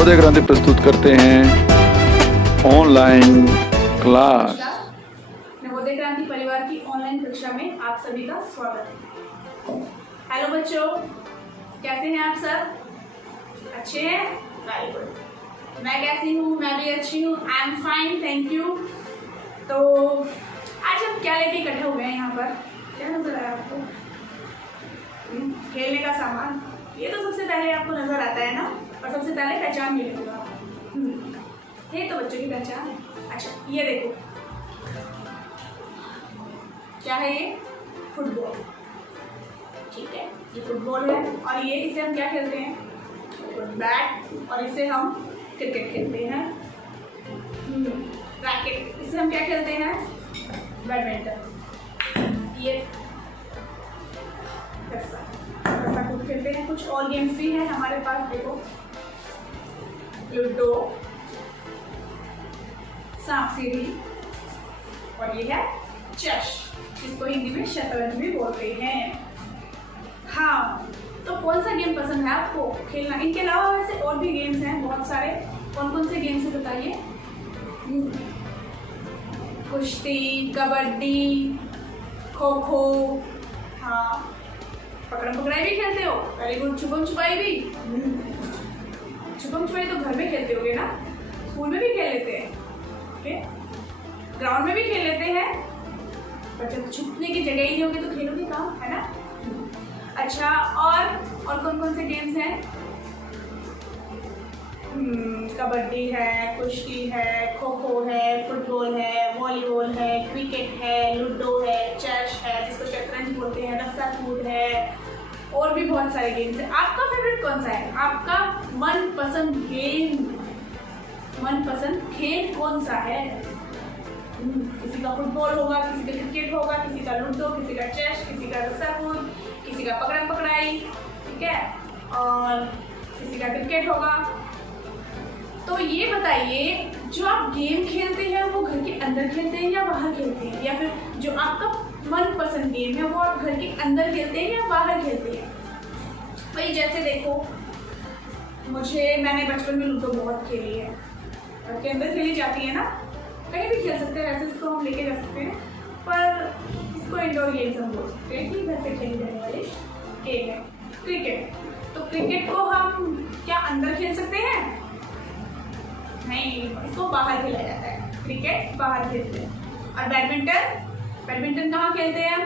नवोदय क्रांति प्रस्तुत करते हैं ऑनलाइन क्लास। नवोदय क्रांति परिवार की ऑनलाइन कक्षा में आप सभी का स्वागत है। हेलो बच्चों, कैसे हैं आप सब? अच्छे हैं? Very good. मैं कैसी हूँ? मैं भी अच्छी हूँ। I am fine, thank you. तो आज हम क्या लेके इकट्ठे हो गए हैं यहाँ पर? क्या नजर आया आपको? खेलने का सामान। ये तो सबसे पहले आपको नजर आता है ना, और सबसे पहले पहचान भी लेगा। ये तो बच्चों की पहचान है। अच्छा, ये देखो, क्या है ये? फुटबॉल। ठीक है, ये फुटबॉल है। और ये इसे हम क्या खेलते हैं? बैट। और इसे हम क्रिकेट खेलते हैं। रैकेट, इसे हम क्या खेलते हैं? बैडमिंटन। ये रस्सा कूद खेलते हैं। कुछ और गेम्स भी हैं हमारे पास, देखो, लूडो, सांप सीढ़ी, और ये है चेस, जिसको हिंदी में शतरंज भी बोलते हैं। हाँ, तो कौन सा गेम पसंद है आपको खेलना? इनके अलावा वैसे और भी गेम्स हैं बहुत सारे। कौन कौन से गेम्स है बताइए? कुश्ती, कबड्डी, खो खो, हाँ, पकड़म पकड़ाई भी खेलते हो? Very good. छुपम छुपाई भी? छुपम छुपाई तो घर में खेलते होगे ना? स्कूल में भी खेल लेते हैं, ओके, ग्राउंड में भी खेल लेते हैं, पर जब छुपने की जगह ही नहीं होगी तो खेलोगे कहाँ, है ना? अच्छा, और कौन कौन से गेम्स हैं? कबड्डी है, कुश्ती है, खो खो है, फुटबॉल है, वॉलीबॉल है, क्रिकेट है, लूडो है, चेस है, जिसको शतरंज बोलते हैं, रस्सा कूद है, और भी बहुत सारे गेम्स हैं। आपका फेवरेट कौन सा है? आपका मनपसंद गेम, मनपसंद खेल कौन सा है? किसी का फुटबॉल होगा, किसी का क्रिकेट होगा, किसी का लूडो, किसी का चेस, किसी का रस्सा कूद, किसी का पकड़म पकड़ाई, ठीक है, और किसी का क्रिकेट होगा। तो ये बताइए, जो आप गेम खेलते हैं वो घर के अंदर खेलते हैं या बाहर खेलते हैं? या फिर जो आपका मनपसंद गेम है वो आप घर के अंदर खेलते हैं या बाहर खेलते हैं? भाई जैसे देखो, मैंने बचपन में लूडो बहुत खेली है। घर के अंदर खेली जाती है ना, कहीं भी खेल सकते हैं, वैसे इसको हम लेके जा सकते हैं, पर इसको इंडोर गेम्स हम बोल सकते हैं कि घर से खेली जाने वाली गेम है क्रिकेट। तो क्रिकेट को हम क्या अंदर खेल सकते हैं? नहीं, इसको बाहर खेला जाता है। क्रिकेट बाहर खेलते हैं। और बैडमिंटन कहाँ खेलते हैं हम?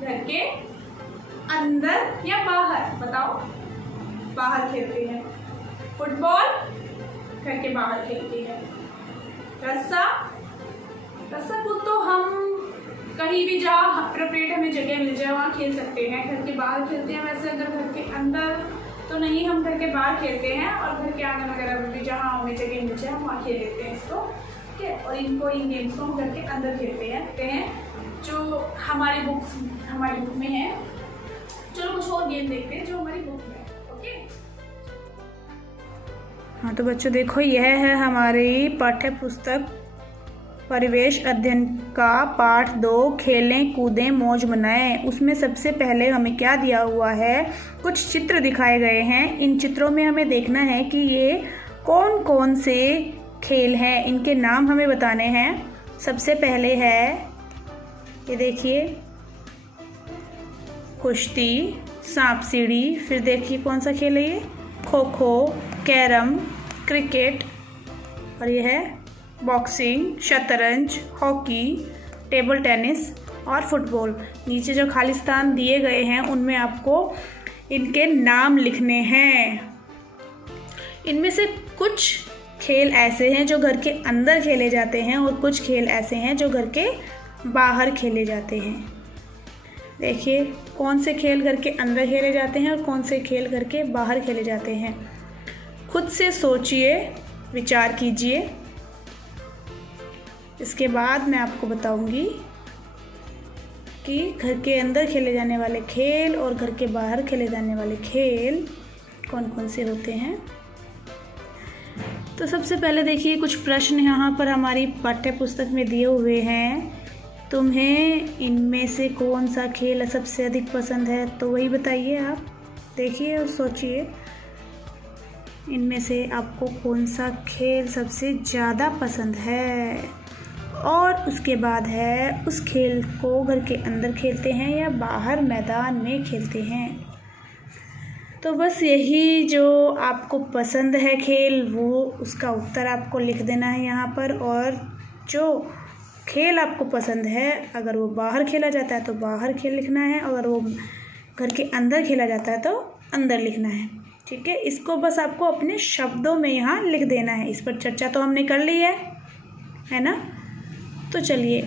घर के अंदर या बाहर? बताओ। बाहर खेलते हैं। फुटबॉल घर के बाहर खेलते हैं। रस्सा कूद तो हम कहीं भी जहाँ अप्रोप्रिएट हमें जगह मिल जाए वहाँ खेल सकते हैं। घर के बाहर खेलते हैं। वैसे अगर घर के अंदर तो नहीं, हम घर के बाहर खेलते हैं, और घर के आंगन वगैरह में भी जहाँ हमें जगह मिल जाए हम वहाँ खेल लेते हैं इसको, ठीक है। और इन गेम्स को हम घर के अंदर खेलते हैं जो हमारी बुक में है। चलो कुछ और गेम देखते हैं जो हमारी बुक में है, ओके। हाँ, तो बच्चों देखो, यह है हमारी पाठ्य पुस्तक परिवेश अध्ययन का पाठ 2, खेलें कूदें मौज मनाएं। उसमें सबसे पहले हमें क्या दिया हुआ है? कुछ चित्र दिखाए गए हैं। इन चित्रों में हमें देखना है कि ये कौन कौन से खेल हैं, इनके नाम हमें बताने हैं। सबसे पहले है, ये देखिए, कुश्ती, सांप सीढ़ी। फिर देखिए कौन सा खेल है ये? खो खो, कैरम, क्रिकेट, और ये है बॉक्सिंग, शतरंज, हॉकी, टेबल टेनिस और फुटबॉल। नीचे जो खाली स्थान दिए गए हैं उनमें आपको इनके नाम लिखने हैं। इनमें से कुछ खेल ऐसे हैं जो घर के अंदर खेले जाते हैं और कुछ खेल ऐसे हैं जो घर के बाहर खेले जाते हैं। देखिए कौन से खेल घर के अंदर खेले जाते हैं और कौन से खेल घर के बाहर खेले जाते हैं। खुद से सोचिए, विचार कीजिए। इसके बाद मैं आपको बताऊंगी कि घर के अंदर खेले जाने वाले खेल और घर के बाहर खेले जाने वाले खेल कौन कौन से होते हैं। तो सबसे पहले देखिए, कुछ प्रश्न यहाँ पर हमारी पाठ्य पुस्तक में दिए हुए हैं। तुम्हें इनमें से कौन सा खेल सबसे अधिक पसंद है? तो वही बताइए आप। देखिए और सोचिए। इनमें से आपको कौन सा खेल सबसे ज़्यादा पसंद है, और उसके बाद है उस खेल को घर के अंदर खेलते हैं या बाहर मैदान में खेलते हैं। तो बस यही जो आपको पसंद है खेल, वो उसका उत्तर आपको लिख देना है यहाँ पर। और जो खेल आपको पसंद है, अगर वो बाहर खेला जाता है तो बाहर खेल लिखना है, अगर वो घर के अंदर खेला जाता है तो अंदर लिखना है। ठीक है, इसको बस आपको अपने शब्दों में यहाँ लिख देना है। इस पर चर्चा तो हमने कर ली है ना। तो चलिए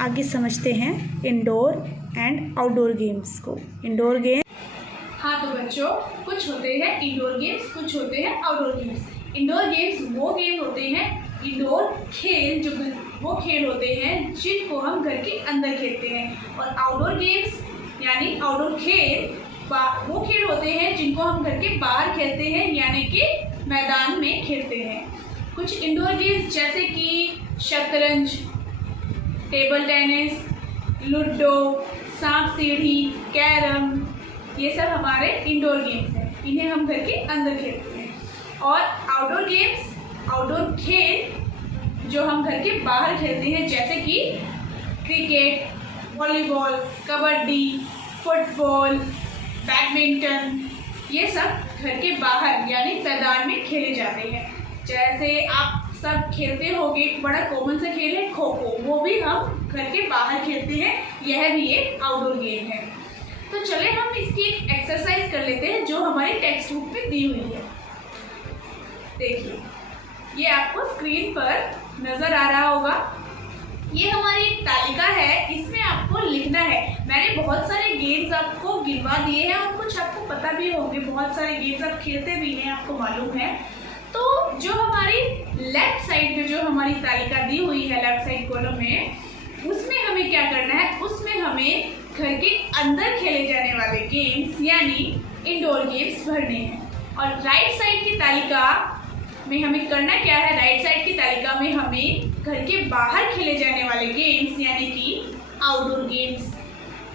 आगे समझते हैं इंडोर एंड आउटडोर गेम्स को। इंडोर गेम, हाँ तो बच्चों, कुछ होते हैं इंडोर गेम्स, कुछ होते हैं आउटडोर गेम्स। इंडोर गेम्स वो गेम होते हैं, इंडोर खेल जो वो खेल होते हैं जिनको हम घर के अंदर खेलते हैं। और आउटडोर गेम्स यानी आउटडोर खेल वो खेल होते हैं जिनको हम घर के बाहर खेलते हैं, यानी कि मैदान में खेलते हैं। कुछ इंडोर गेम्स जैसे कि शतरंज, टेबल टेनिस, लूडो, सांप सीढ़ी, कैरम, ये सब हमारे इंडोर गेम्स हैं। इन्हें हम घर के अंदर खेलते हैं। और आउटडोर गेम्स, आउटडोर खेल जो हम घर के बाहर खेलते हैं, जैसे कि cricket, volleyball, kabaddi, football, badminton, ये सब घर के बाहर यानी मैदान में खेले जाते हैं। जैसे आप सब खेलते होंगे, बड़ा कॉमन सा खेल है खो खो, वो भी हम घर के बाहर खेलते हैं। यह भी एक आउटडोर गेम है। तो चले हम इसकी एक एक्सरसाइज कर लेते हैं जो हमारी टेक्स्ट बुक में दी हुई है। देखिए, ये आपको स्क्रीन पर नजर आ रहा होगा। ये हमारी एक तालिका है, इसमें आपको लिखना है। मैंने बहुत सारे गेम्स आपको गिनवा दिए हैं और कुछ आपको पता भी होंगे, बहुत सारे गेम्स आप खेलते भी हैं, आपको मालूम है। तो जो हमारी लेफ्ट साइड में जो हमारी तालिका दी हुई है, लेफ्ट साइड कॉलम में, उसमें हमें क्या करना है, उसमें हमें घर के अंदर खेले जाने वाले गेम्स यानी इंडोर गेम्स भरने हैं। और राइट साइड की तालिका में हमें करना क्या है, राइट साइड की तालिका में हमें घर के बाहर खेले जाने वाले गेम्स यानी कि आउटडोर गेम्स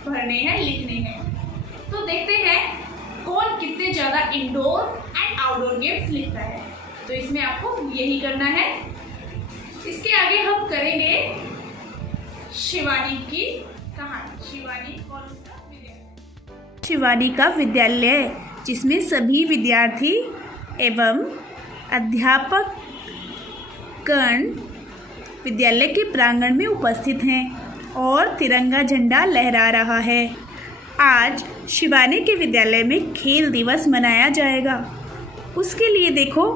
भरने हैं, लिखने हैं। तो देखते हैं कौन कितने ज़्यादा इंडोर एंड आउटडोर गेम्स लिखता है। तो इसमें आपको यही करना है। इसके आगे हम करेंगे शिवानी की कहानी, शिवानी और उसका विद्यालय। शिवानी का विद्यालय, जिसमें सभी विद्यार्थी एवं अध्यापक गण विद्यालय के प्रांगण में उपस्थित हैं और तिरंगा झंडा लहरा रहा है। आज शिवानी के विद्यालय में खेल दिवस मनाया जाएगा। उसके लिए देखो,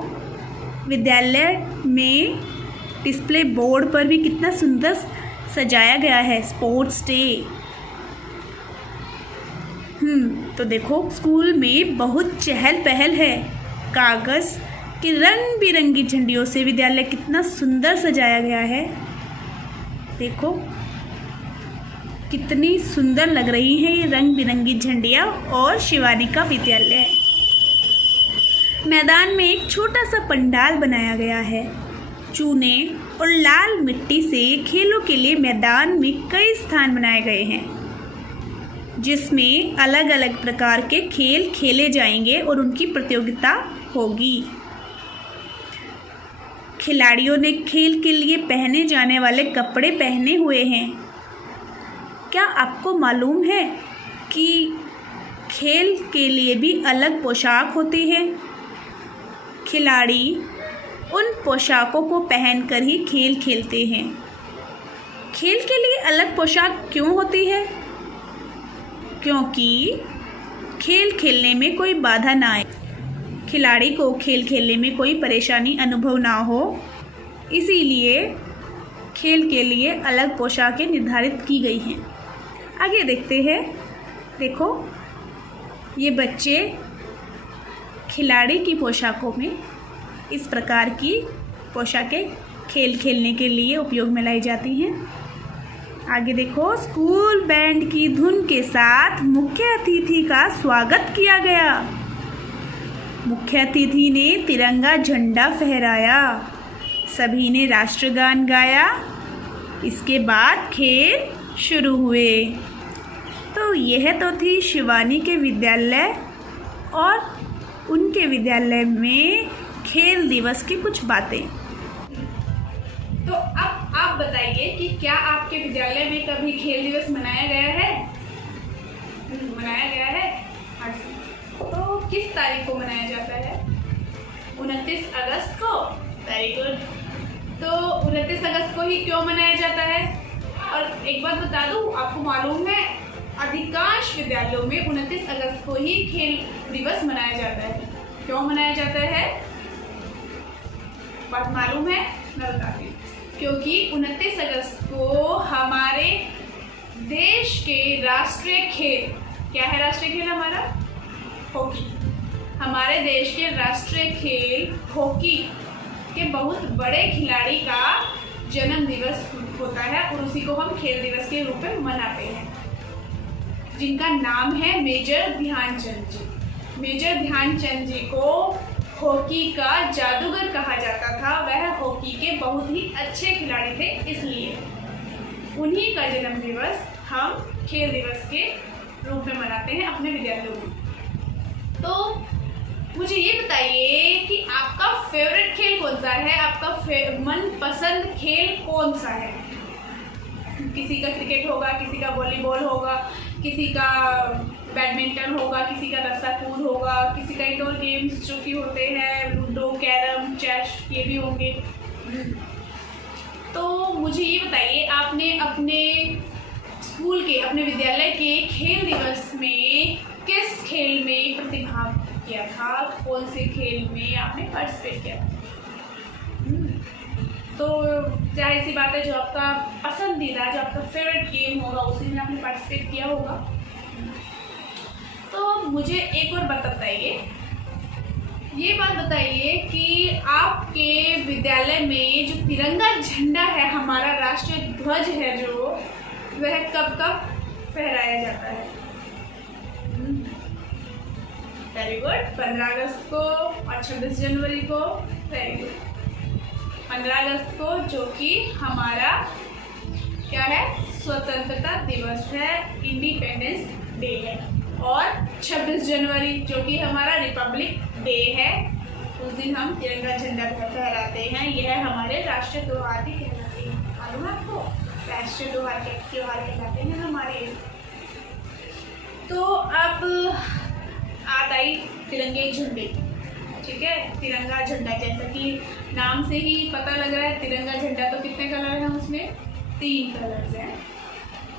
विद्यालय में डिस्प्ले बोर्ड पर भी कितना सुंदर सजाया गया है, स्पोर्ट्स डे। तो देखो, स्कूल में बहुत चहल पहल है। कागज़ कि रंग बिरंगी झंडियों से विद्यालय कितना सुंदर सजाया गया है। देखो कितनी सुंदर लग रही हैं ये रंग बिरंगी झंडियाँ और शिवानी का विद्यालय। मैदान में एक छोटा सा पंडाल बनाया गया है। चूने और लाल मिट्टी से खेलों के लिए मैदान में कई स्थान बनाए गए हैं, जिसमें अलग अलग प्रकार के खेल खेले जाएंगे और उनकी प्रतियोगिता होगी। खिलाड़ियों ने खेल के लिए पहने जाने वाले कपड़े पहने हुए हैं। क्या आपको मालूम है कि खेल के लिए भी अलग पोशाक होती है? खिलाड़ी उन पोशाकों को पहनकर ही खेल खेलते हैं। खेल के लिए अलग पोशाक क्यों होती है? क्योंकि खेल खेलने में कोई बाधा ना आए, खिलाड़ी को खेल खेलने में कोई परेशानी अनुभव ना हो, इसीलिए खेल के लिए अलग पोशाकें निर्धारित की गई हैं। आगे देखते हैं। देखो, ये बच्चे खिलाड़ी की पोशाकों में इस प्रकार की पोशाकें खेल खेलने के लिए उपयोग में लाई जाती हैं। आगे देखो, स्कूल बैंड की धुन के साथ मुख्य अतिथि का स्वागत किया गया। मुख्य अतिथि ने तिरंगा झंडा फहराया, सभी ने राष्ट्रगान गाया। इसके बाद खेल शुरू हुए। तो यह तो थी शिवानी के विद्यालय और उनके विद्यालय में खेल दिवस की कुछ बातें। तो अब आप बताइए कि क्या आपके विद्यालय में कभी खेल दिवस मनाया गया है? मनाया गया है? तो किस तारीख को मनाया जाता है? 29 अगस्त को। Very good. तो 29 अगस्त को ही क्यों मनाया जाता है? और एक बात बता दूं, आपको मालूम है अधिकांश विद्यालयों में 29 अगस्त को ही खेल दिवस मनाया जाता है। क्यों मनाया जाता है? बात मालूम है? मैं बताती हूँ। क्योंकि 29 अगस्त को हमारे देश के राष्ट्रीय खेल, क्या है राष्ट्रीय खेल हमारा? हॉकी। हमारे देश के राष्ट्रीय खेल हॉकी के बहुत बड़े खिलाड़ी का जन्म दिवस होता है और उसी को हम खेल दिवस के रूप में मनाते हैं, जिनका नाम है मेजर ध्यानचंद जी। मेजर ध्यानचंद जी को हॉकी का जादूगर कहा जाता था। वह हॉकी के बहुत ही अच्छे खिलाड़ी थे, इसलिए उन्हीं का जन्म दिवस हम खेल दिवस के रूप में मनाते हैं अपने विद्यालयों में। तो मुझे ये बताइए कि आपका फेवरेट खेल कौन सा है? आपका मनपसंद खेल कौन सा है? किसी का क्रिकेट होगा, किसी का वॉलीबॉल होगा, किसी का बैडमिंटन होगा, किसी का रस्सा कूद होगा, किसी का इंडोर गेम्स जो कि होते हैं लूडो, कैरम, चेस, ये भी होंगे। तो मुझे ये बताइए, आपने अपने स्कूल के, अपने विद्यालय के खेल दिवस में किस खेल में प्रतिभाग किया था? कौन से खेल में आपने पार्टिसिपेट किया था? तो जाहिर सी बात है, जो आपका पसंदीदा, जो आपका फेवरेट गेम होगा उसी में आपने पार्टिसिपेट किया होगा। तो मुझे एक और बात बताइए, ये बात बताइए कि आपके विद्यालय में जो तिरंगा झंडा है, हमारा राष्ट्रीय ध्वज है जो, वह कब कब फहराया जाता है? Very good. 15 अगस्त को और 26 जनवरी को। Very good. 15 अगस्त को जो कि हमारा क्या है? स्वतंत्रता दिवस है, इंडिपेंडेंस डे है। और 26 जनवरी जो कि हमारा रिपब्लिक डे है, उस दिन हम तिरंगा झंडा फहराते हैं। यह हमारे राष्ट्रीय त्योहार भी कहलाते हैं। मालूम है आपको? राष्ट्रीय त्योहार कहलाते हैं हमारे। तो अब बात आई तिरंगे झंडे। ठीक है, तिरंगा झंडा, जैसा कि नाम से ही पता लग रहा है तिरंगा झंडा, तो कितने कलर हैं उसमें? 3 कलर्स हैं,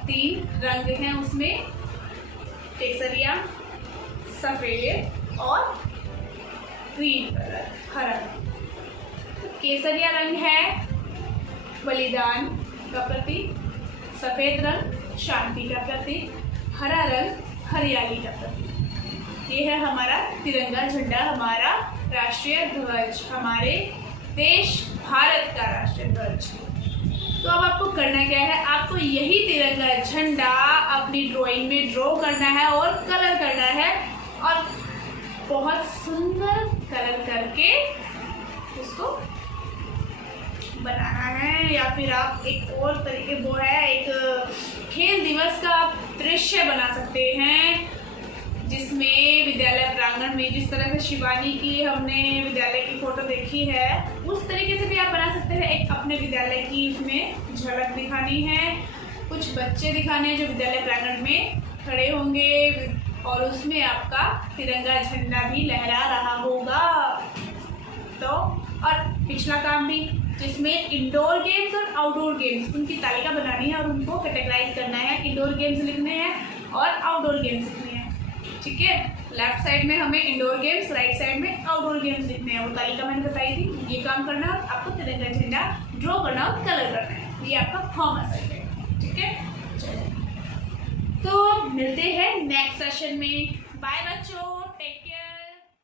3 रंग हैं उसमें, केसरिया, सफेद और ग्रीन कलर, हरा। केसरिया रंग है बलिदान का प्रतीक, सफेद रंग शांति का प्रतीक, हरा रंग हरियाली का प्रतीक। ये है हमारा तिरंगा झंडा, हमारा राष्ट्रीय ध्वज, हमारे देश भारत का राष्ट्रीय ध्वज। तो अब आपको करना क्या है? आपको यही तिरंगा झंडा अपनी ड्राइंग में ड्रॉ करना है और कलर करना है, और बहुत सुंदर कलर करके उसको बनाना है। या फिर आप एक और तरीके, वो है एक खेल दिवस का दृश्य बना सकते हैं, जिसमें विद्यालय प्रांगण में जिस तरह से शिवानी की हमने विद्यालय की फोटो देखी है, उस तरीके से भी आप बना सकते हैं। एक अपने विद्यालय की इसमें झलक दिखानी है, कुछ बच्चे दिखाने हैं जो विद्यालय प्रांगण में खड़े होंगे और उसमें आपका तिरंगा झंडा भी लहरा रहा होगा। तो और पिछला काम भी, जिसमें इंडोर गेम्स और आउटडोर गेम्स, उनकी तालिका बनानी है और उनको कैटेगराइज करना है। इंडोर गेम्स लिखने हैं और आउटडोर गेम्स लिखने हैं। ठीक है, लेफ्ट साइड में हमें इंडोर गेम्स, राइट साइड में आउटडोर गेम्स लिखने हैं। वो तालिका मैंने बताई थी। ये काम करना, आपको तिरंगा झंडा ड्रॉ करना और कलर करना है। ये आपका होम असाइनमेंट। ठीक है, चलिए तो मिलते हैं नेक्स्ट सेशन में। बाय बच्चों।